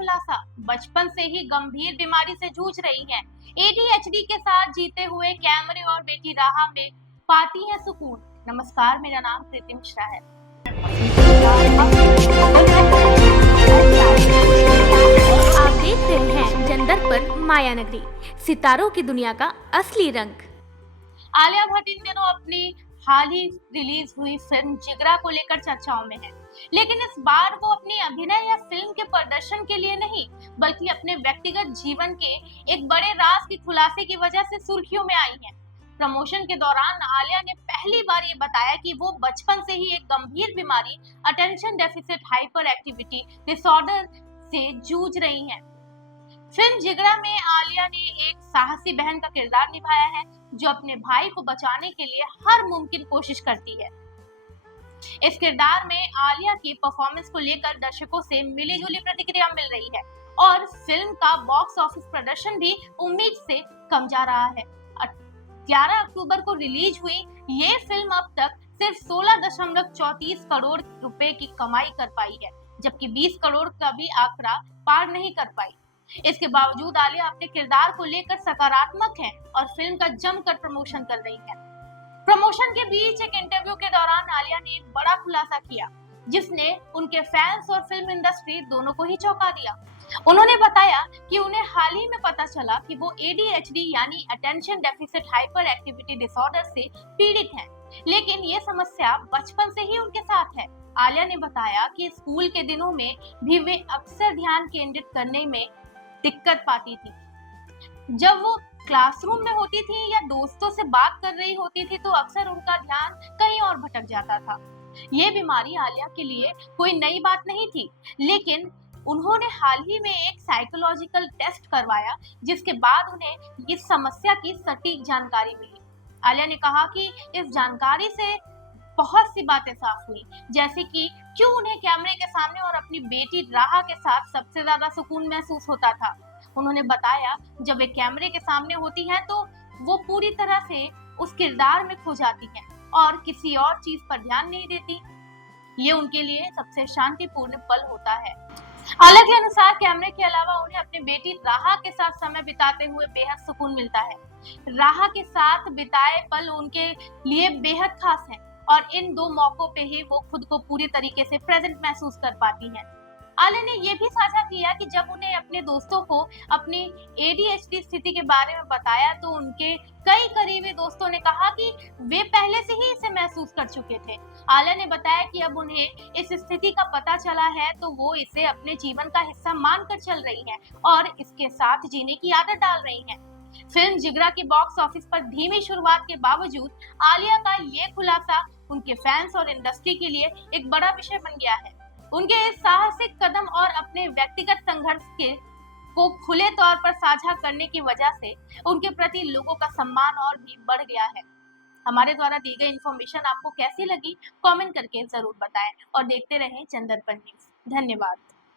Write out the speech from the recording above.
खुलासा, बचपन से ही गंभीर बीमारी से जूझ रही हैं। एडीएचडी के साथ जीते हुए कैमरे और बेटी राहा में पाती हैं सुकून। नमस्कार, मेरा नाम प्रीति मिश्रा है। आप देख रहे हैं जनदर्पण माया नगरी, सितारों की दुनिया का असली रंग। आलिया भट्ट इन दिनों अपनी हाल ही रिलीज हुई फिल्म जिगरा को लेकर चर्चाओं में है, लेकिन इस बार वो अपनी अभिनय या फिल्म के प्रदर्शन के लिए नहीं, बल्कि अपने व्यक्तिगत जीवन के एक बड़े राज के खुलासे की वजह से सुर्खियों में आई हैं। प्रमोशन के दौरान आलिया ने पहली बार ये बताया कि वो बचपन से ही एक गंभीर बीमारी attention deficit hyper activity disorder से जूझ रही हैं। फिल्म जिगरा में आलिया ने एक साहसी बहन का किरदार निभाया है, जो अपने भाई को बचाने के लिए हर मुमकिन कोशिश करती है। इस किरदार में आलिया की परफॉर्मेंस को लेकर दर्शकों से मिलीजुली प्रतिक्रिया मिल रही है और फिल्म का बॉक्स ऑफिस प्रदर्शन भी उम्मीद से कम जा रहा है। 11 अक्टूबर को रिलीज हुई ये फिल्म अब तक सिर्फ 16.34 करोड़ रुपए की कमाई कर पाई है, जबकि 20 करोड़ का भी आंकड़ा पार नहीं कर पाई। इसके बावजूद आलिया अपने किरदार को लेकर सकारात्मक है और फिल्म का जमकर प्रमोशन कर रही है। प्रमोशन के बीच एक इंटरव्यू के दौरान आलिया ने एक बड़ा खुलासा किया, जिसने उनके फैंस और फिल्म इंडस्ट्री दोनों को ही चौंका दिया। उन्होंने बताया कि उन्हें हाल ही में पता चला कि वो एडीएचडी यानी attention deficit hyper activity disorder से पीड़ित हैं, लेकिन ये समस्या बचपन से ही उनके साथ है। आलिया ने बताया कि स्कूल के दिनों में भी वे अक्सर ध्यान केंद्रित करने में दिक्कत पाती थी। जब वो क्लासरूम में होती थी या दोस्तों से बात कर रही होती थी तो अक्सर उनका ध्यान कहीं और भटक जाता था। ये बीमारी आलिया के लिए कोई नई बात नहीं थी, लेकिन उन्होंने हाल ही में एक साइकोलॉजिकल टेस्ट करवाया, जिसके बाद उन्हें इस समस्या की सटीक जानकारी मिली। आलिया ने कहा कि इस जानकारी से बहुत सी बातें साफ हुई, जैसे कि क्यों उन्हें कैमरे के सामने और अपनी बेटी राहा के साथ सबसे ज्यादा सुकून महसूस होता था। उन्होंने बताया, जब वे कैमरे के सामने होती हैं तो वो पूरी तरह से उस किरदार में खो जाती हैं और किसी और चीज पर ध्यान नहीं देती। ये उनके लिए सबसे शांतिपूर्ण पल होता है। आलिया के अनुसार कैमरे के अलावा उन्हें अपनी बेटी राहा के साथ समय बिताते हुए बेहद सुकून मिलता है। राहा के साथ बिताए पल उनके लिए बेहद खास हैं और इन दो मौकों पे ही वो खुद को पूरी तरीके से प्रेजेंट महसूस कर पाती हैं। आलिया ने ये भी साझा किया कि जब उन्हें अपने दोस्तों को अपनी एडीएचडी स्थिति के बारे में बताया तो उनके कई करीबी दोस्तों ने कहा कि वे पहले से ही इसे महसूस कर चुके थे। आलिया ने बताया कि अब उन्हें इस स्थिति का पता चला है तो वो इसे अपने जीवन का हिस्सा मानकर चल रही हैं और इसके साथ जीने की आदत डाल रही हैं। फिल्म जिगरा के बॉक्स ऑफिस पर धीमी शुरुआत के बावजूद आलिया का ये खुलासा उनके फैंस और इंडस्ट्री के लिए एक बड़ा विषय बन गया है। उनके इस साहसिक कदम और अपने व्यक्तिगत संघर्ष को खुले तौर पर साझा करने की वजह से उनके प्रति लोगों का सम्मान और भी बढ़ गया है। हमारे द्वारा दी गई इन्फॉर्मेशन आपको कैसी लगी, कमेंट करके जरूर बताएं और देखते रहें जनदर्पण न्यूज। धन्यवाद।